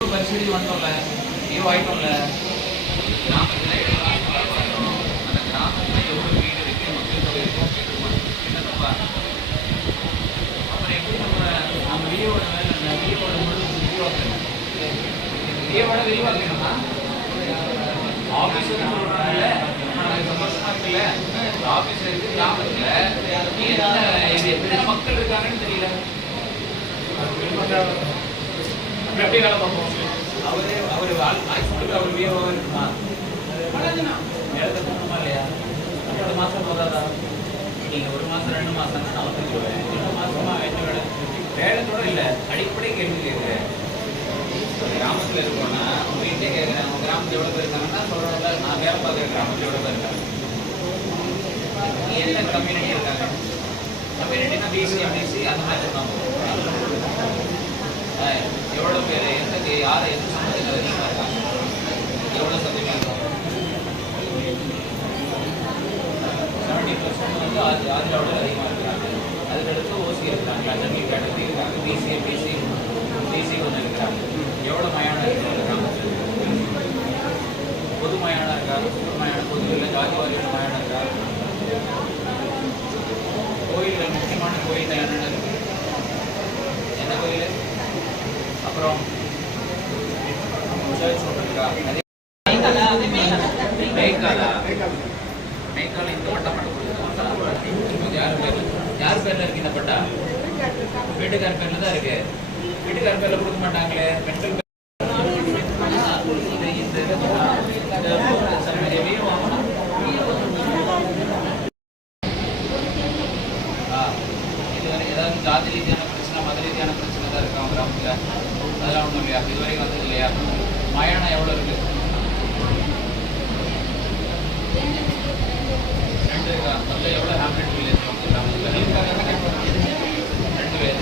பரிசீலி வந்தோம்ல view ஆயிட்டோம்ல கிராமத்தில் அந்த கிராமத்தில் எவ்வளோ வீடு இருக்கு மக்கள் தொகை இருக்கும் என்னப்பா அப்புறம் எப்படி நம்ம வியோட வேலை அந்த வியோட முழு விரிவாக்கணும் வியோட விரிவாக்கணும்னா ஆஃபீஸ் சொல்கிறாங்கல்ல சந்தோஷமா இருக்குல்ல ஆஃபீஸ் இருக்கு கிராமத்தில் இது எத்தனை மக்கள் இருக்காங்கன்னு தெரியல எப்படி வேலை பார்ப்போம் அவர் அவர் வியோவாக இருக்குமா எழுத போகணுமா இல்லையா 2 மாதம் போதாதா நீங்கள் 1 மாதம் 2 மாதம் தான் நான் வந்துருவேன் 2 மாதமா என்ன வேலை வேலைத்தோட இல்லை அடிப்படை கேள்வி கேட்குறேன் கிராமத்தில் இருக்கோன்னா வீட்டே கேட்குறேன் அவங்க கிராமத்தில் எவ்வளோ பேர் இருக்காங்கன்னா சொல்கிறோம்ல நான் வேலை பார்க்குற கிராமத்தில் எவ்வளோ பேர் இருக்காங்க என்ன கம்யூனிட்டி இருக்காங்க கம்யூனிட்டினா பிசி எம்பிசி அந்த மாதிரி இருக்காங்க எவ்வளோ பேர் எந்த யாரை எந்த சமூகத்தில் அதிகமாக இருக்காங்க எவ்வளோ சதவீதம் 70% வந்து ஆதிராவிட அதிகமாக இருக்காங்க அதுக்கடுத்து ஓசி இருக்கிறாங்க ஜெனரல் கேட்டகரி இருக்காங்க பிசி பிசி பிசி கொஞ்சம் இருக்கிறாங்க எவ்வளோ மயானம் இருக்கிறாங்க பொது மயானம் இருக்கா பொது மயானம் பொது இல்லை ஜாதி வாரியான மயானம் இருக்கா கோயில்கள் முக்கியமான கோயில் என்னென்ன இருக்கு என்ன கோயில் அப்புறம் மெய்கால இந்த பட்டா மட்டும் யார் பேர்ல இருக்கு இந்த பட்டா வீட்டுக்கார பேர்ல தான் இருக்கு வீட்டுக்கார பேர்ல கொடுக்க மாட்டாங்களே பெண்கள் இதுவரை ஏதாவது ஜாதி ரீதியான பிரச்சனை மத ரீதியான பிரச்சனை தான் இருக்கு அவங்க கிராமத்தில் அதெல்லாம் ஒன்றும் இல்லையா இதுவரைக்கும் வந்தது இல்லையா மயானம் எவ்வளோ இருக்கு 2 இருக்கா மொத்தம் எவ்வளோ ஹேம்லெட் வில்லேஜ் கிராமத்தில் 2 பேர்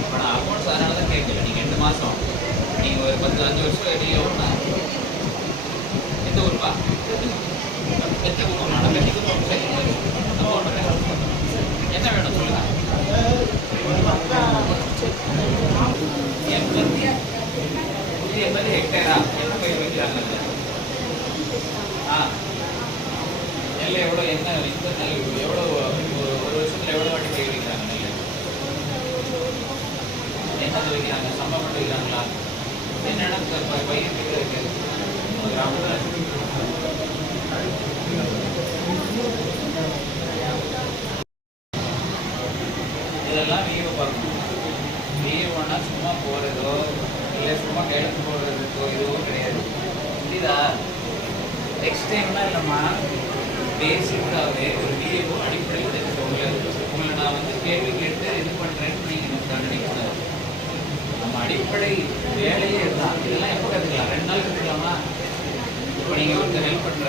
இப்போ நான் அக்கௌண்ட்ஸ் அதனால தான் கேட்கல நீங்கள் 2 மாதம் நீங்கள் ஒரு 10-5 வருஷம் இடையில ஒன்றா எந்த ஊருப்பா எந்த ஊர் நான் என்ன வேணும் சொல்லுங்க 80 ஹெக்டேரா என்ன பயிர் வைக்கிறாங்க நெல் எவ்வளோ என்ன இந்த நெல் எவ்வளோ ஒரு வருஷத்தில் எவ்வளோ வாட்டி பயிர் வைக்கிறாங்க நெல் என்னது வைக்கிறாங்க சம்பா மட்டும் வைக்கிறாங்களா என்னென்ன பயிர் இருக்கு கிராமத்தில் இதெல்லாம் விஏஓ பார்க்கணும் விஏஓனா சும்மா போகிறதோ இல்லை சும்மா கைடு போடுறதுக்கோ இதுவோ கிடையாது புரியுதா நெக்ஸ்ட் டைம்னா இல்லைம்மா பேசிக்காகவே ஒரு விஏஓ அடிப்படையில் தெரிஞ்சவங்க உங்களை நான் வந்து கேள்வி கேட்டு இது பண்ணுறேன்னு நீங்கள் எனக்கு கண்டுபிடிக்கூடாது நம்ம அடிப்படை வேலையே இருந்தால் இதெல்லாம் எப்போ கற்றுக்கலாம் 2 நாள் கற்றுக்கலாமா இப்போ நீங்கள் ஒருத்தர் ஹெல்ப் பண்ணுற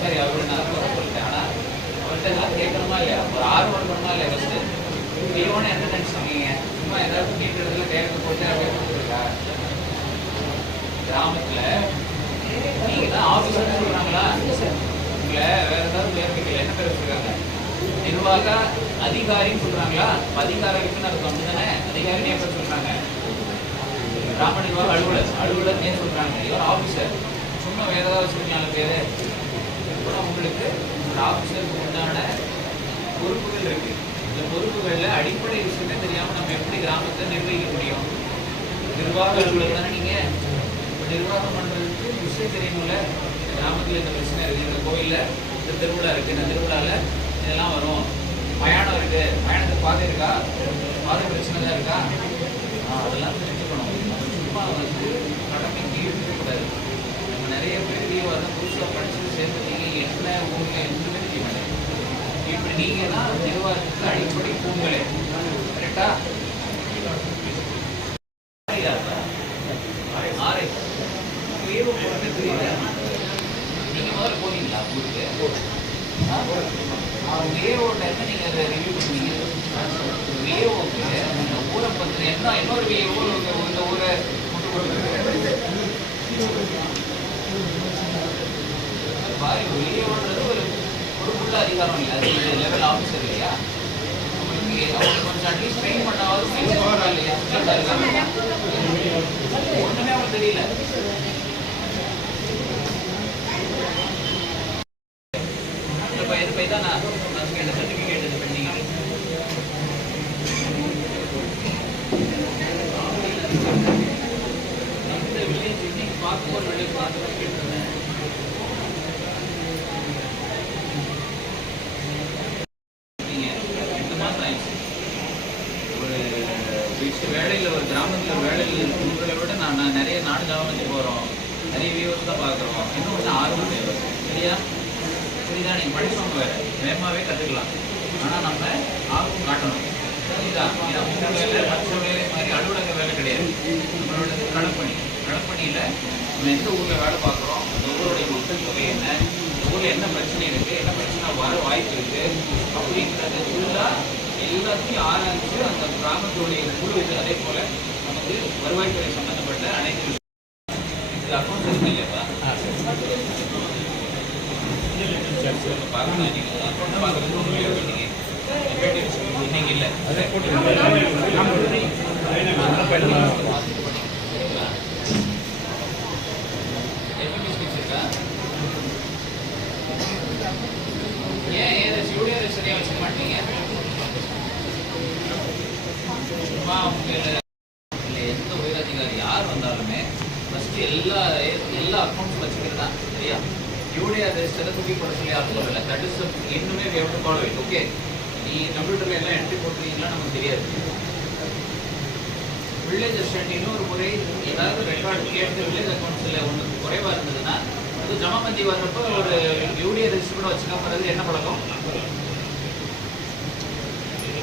சரி அவரு நான் சொல்லிட்டேன் ஆனால் அவர்கிட்ட நான் கேட்கணுமா இல்லையா ஒரு ஆர்வம் பண்ணணுமா இல்லையா ஃபஸ்ட்டு வியோன்னு என்ன நினச்சிருக்கீங்க சும்மா ஏதாவது கேட்கறதுல கேட்க போட்டு அப்படியே கொடுத்துருக்கா கிராமத்தில் நீங்கள் தான் ஆஃபீஸர் சொல்கிறாங்களா உங்களை வேறு ஏதாவது பேர் வைக்கல என்ன பேர் வச்சுருக்காங்க நிர்வாக அதிகாரின்னு சொல்கிறாங்களா அதிகாரிக்குன்னு அர்த்தம் தானே அதிகாரின்னு எப்போ சொல்கிறாங்க கிராம நிர்வாக அலுவலர் ஏன் சொல்கிறாங்க இவர் ஆஃபீஸர் சும்மா வேறு ஏதாவது வச்சுருக்கீங்களா பேர் இப்போ உங்களுக்கு ஆஃபீஸருக்கு உண்டான பொறுப்புகள் இருக்குது இந்த பொறுப்புகளில் அடிப்படை விஷயமே தெரியாமல் நம்ம எப்படி கிராமத்தை நிர்வகிக்க முடியும் நிர்வாக அலுவலர் தானே நீங்கள் நிர்வாகம் பண்ணுறதுக்கு விஷயம் தெரியணும்ல கிராமத்தில் இந்த பிரச்சனை இருக்குது இந்த கோயிலில் இந்த திருவிழா இருக்குது இந்த திருவிழாவில் இதெல்லாம் வரும் மயானம் இருக்குது மயானத்துக்கு பாதை இருக்கா பாதை பிரச்சனை தான் இருக்கா அதெல்லாம் தெரிஞ்சுக்கணும் சும்மா வந்து கடமைக்கு இருக்கக்கூடாது நம்ம நிறைய பேர் வந்து புதுசாக படித்து சேர்ந்துட்டீங்க என்ன ஊங்க எதுவுமே தெரிய மாட்டேன் இப்படி நீங்கள் தான் நிர்வாகத்துக்கு அடிப்படை பூங்களே கரெக்டா நீங்கள் முதல்ல போனீங்களா ஊருக்கு விஏஓட்ட என்ன நீங்கள் அதை ரிவ்யூ பண்ணுவீங்க விஏஓக்கு இந்த ஊரை பற்றி என்ன இன்னொரு விஏஓ இந்த ஊரை முட்டு கொடுக்குறது பாரு விஏஓன்றது ஒரு அவருக்குள்ள அதிகாரம் இல்லை, அது லெவல் ஆஃபீஸர் இல்லையா? அவங்க கொஞ்சம் அட்லீஸ்ட் ட்ரெயின் பண்ணாவது இல்லையா? ஒன்றுமே அவங்களுக்கு தெரியல. இந்த பை தான் நான் கேட்ட சர்டிஃபிகேட் இது பண்ணீங்க. இந்த வில்லேஜ் இன்னைக்கு பார்க்கும்போது வில்லேஜ் பார்த்து கேட்டிருந்தேன். வேலையில் ஒரு கிராமத்தில் வேலையில் உங்களை விட நான் நிறைய நாடு கவனிச்சு போகிறோம், நிறைய வியூஸ் தான் பார்க்குறோம். இன்னும் கொஞ்சம் ஆர்வம் தேவை. சரியா? சரிதா? நீங்கள் படிச்சவங்க வேறு வேகமாகவே கற்றுக்கலாம். ஆனால் நம்ம ஆர்வம் காட்டணும். சரிதா? ஏன்னா உங்கள் வேலை மற்ற வேலை மாதிரி அலுவலக வேலை கிடையாது. நம்மளோட களப்பணியில் நம்ம எந்த ஊரில் வேலை பார்க்குறோம், அந்த ஊருடைய மக்கள் தொகை என்ன, ஊரில் என்ன பிரச்சனை இருக்குது, என்ன பிரச்சனை வர வாய்ப்பு இருக்குது அப்படிங்கிறது ஃபுல்லாக எல்லாத்தையும் ஆராய்ச்சி அந்த கிராமத்துடைய குழு இது. அதே போல நமக்கு வருவாய்த்துறை சம்பந்தப்பட்ட அனைத்து இது அக்கௌண்ட் இருக்கு இல்லையா? பார்க்கலாம். நீங்கள் அக்கௌண்ட் பார்க்குறது இன்னைக்கு இல்லை. ஏன் ஏதை ஸ்டூடியோ சரியாக வச்சுக்க மாட்டீங்க? சும்மா அவங்க இல்லை, எந்த உயரதிகாரி யார் வந்தாலுமே ஃபஸ்ட்டு எல்லா அக்கௌண்ட்ஸும் வச்சுக்கிறது தான். சரியா? யூடியா ரெஜிஸ்டரை தூக்கி போட சொல்லி யாரும் சொல்லலை. தட் இஸ் இன்னுமே we have to follow it. Okay, நீ கம்ப்யூட்டரில் எல்லாம் என்ட்ரி போட்டுருக்கீங்களா நமக்கு தெரியாது. வில்லேஜ் அசிஸ்டன்ட் இன்னொரு முறை ஏதாவது ரெக்கார்டு கேட்டு வில்லேஜ் அக்கௌண்ட்ஸில் ஒன்று குறைவாக இருந்ததுன்னா அது ஜமாபந்தி வர்றப்போ ஒரு யூடியா ரெஜிஸ்டர் கூட வச்சுக்காமறது என்ன பழக்கம்?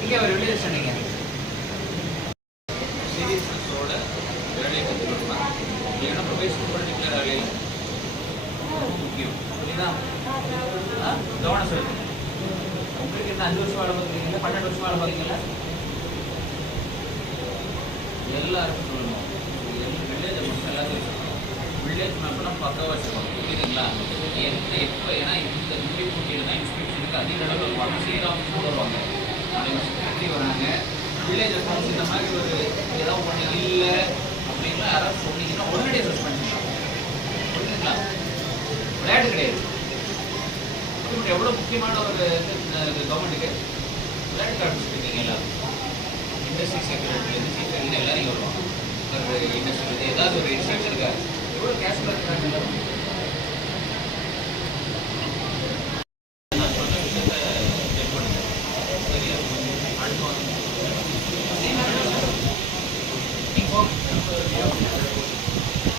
இங்கே ஒரு வில்லேஜ் அசிஸ்டன்ட் சீரியஸ்னஸோட வேலையை கற்றுக்கணும். இல்லைன்னா ப்ரொஃபஷனல் பண்ணிக்கிற வேலையில் ரொம்ப முக்கியம். புரியுதா? கவனம் செலுத்துங்க. உங்களுக்கு என்ன 5 வருஷம் வேலை பார்க்குறீங்களா, 12 வருஷம் வேலை பார்க்குறீங்களா? எல்லாருக்கும் சொல்லணும். வில்லேஜை மட்டும் எல்லாத்தையும் சொல்லணும். வில்லேஜ் மேப்லாம் பக்காவாக வச்சுக்கணும். புரியுதுங்களா? எப்போ ஏன்னா இந்த முடி போட்டியில் தான் இன்ஸ்பெக்ஷனுக்கு அதிக அளவில் வரும். சீராக வருவாங்க, நாளைக்கு செக்ரட்டரி வராங்க. வில்லேஜ் அக்கௌண்ட்ஸ் இந்த மாதிரி ஒரு ஏதாவது ஒன்று இல்லை அப்படின்லாம் யாராவது சொன்னீங்கன்னா உடனடியாக சஸ்பெண்ட் பண்ணலாம். புரியுதுங்களா? விளையாட்டு கிடையாது. எவ்வளோ முக்கியமான ஒரு கவர்மெண்ட்டுக்கு விளையாட்டு ஆரம்பிச்சுருக்கீங்க. எல்லாரும் இண்டஸ்ட்ரி செக்ரட்டரிலேருந்து சீஃப் செக்ரட்டரி எல்லாரையும் வருவாங்க. ஒரு இண்டஸ்ட்ரி ஏதாவது ஒரு இன்ஸ்ட்ரக்ஷனுக்கு எவ்வளோ கேஷ்ஃபுல்லாக இருக்கிறாங்க எல்லாரும். நான் சொன்ன விஷயத்தை செக் பண்ணுங்க. சரியா? அடுத்து வந்து நீங்கள்